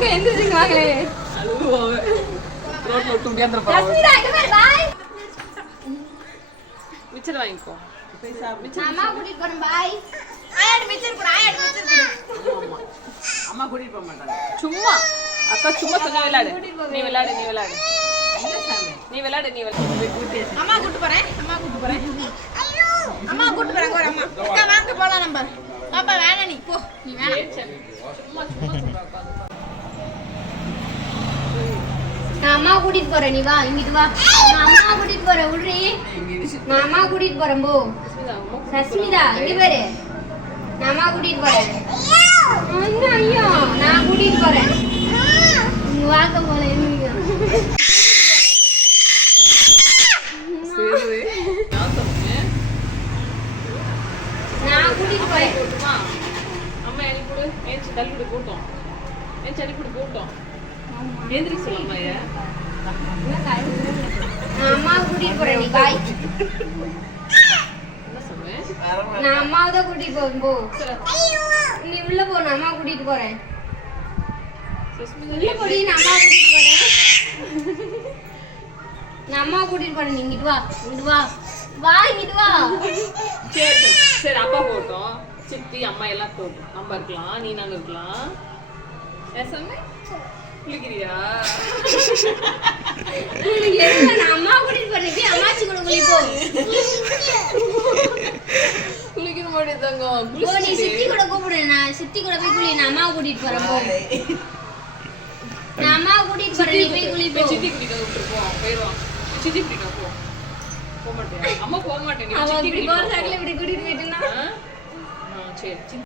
வாங்க எந்திரிச்சிங்க வாங்களே. பாய் சும்மா. அக்கா சும்மா கொஞ்சம் விளையாடு நீ விளாடு நீ விளையாடு நீ விளையாடு நீ விளையாடு அம்மா கூட்டு போறேன். அம்மா கூட்டு போறேன். அம்மா கூட்டு போறேன் அம்மா. அக்கா வாங்க போலாம் நம்ம. பாப்பா வேணாம் நீ போ. நீ வேணாம். சும்மா. கூட்டிட்டு போறேன் நீ வா இங்கிட்டு வா. நான் அம்மா கூட்டிட்டு போறேன் விடுறி நான் அம்மா கூட்டிட்டு போறேன் போ. சஸ்மிதா இங்க பாரு. நான் அம்மா கூட்டிட்டு போறேன். ஐயோ நான் கூட்டிட்டு போறேன். வாக்க போல நான் கூட்டிட்டு போறேன். போட்டுமா? அம்மா எனக்கு கொடு. ஏஞ்சி தள்ளி கூட்டம். ஏஞ்சி அடி கொடு கூட்டம். அம்மா கூட்டிட்டு போறேன் நீ பாய் நான் அம்மாவை தான் கூட்டிட்டு போறேன். போ நீ உள்ள போ நான் அம்மா கூட்டிட்டு போறேன் உள்ள போடி நான் அம்மா கூட்டிட்டு போறேன் நான் அம்மா கூட்டிட்டு போறேன் நீ இங்கிட்டு வா இங்கிட்டு வா வா இங்கிட்டு வா சரி சரி அப்பா போட்டோம். சித்தி அம்மா எல்லாம் போட்டோம். நம்ம இருக்கலாம். நீ நாங்க இருக்கலாம். சொன்னேன் குளிக்கிறியா? நான் அம்மா கூட்டிட்டு போறேன். அம்மாச்சி கூட குளிப்போ குளிக்கிற மாதிரி தங்கம் போ நீ சித்தி கூட கூப்பிடு. நான் சித்தி கூட போய் குளி நான் அம்மா கூட்டிட்டு போறேன் நான் அம்மா கூட்டிட்டு போறேன் நீ போய் குளிப்போ சித்தி குளிக்க விட்டுருப்போம் போயிடுவான் சித்தி குளிக்க போ. போக மாட்டேன். அம்மா போக மாட்டேன் சித்தி இப்படி குளிக்க கூட்டிட்டு போயிட்டுனா ஆ? ஆ, சரி.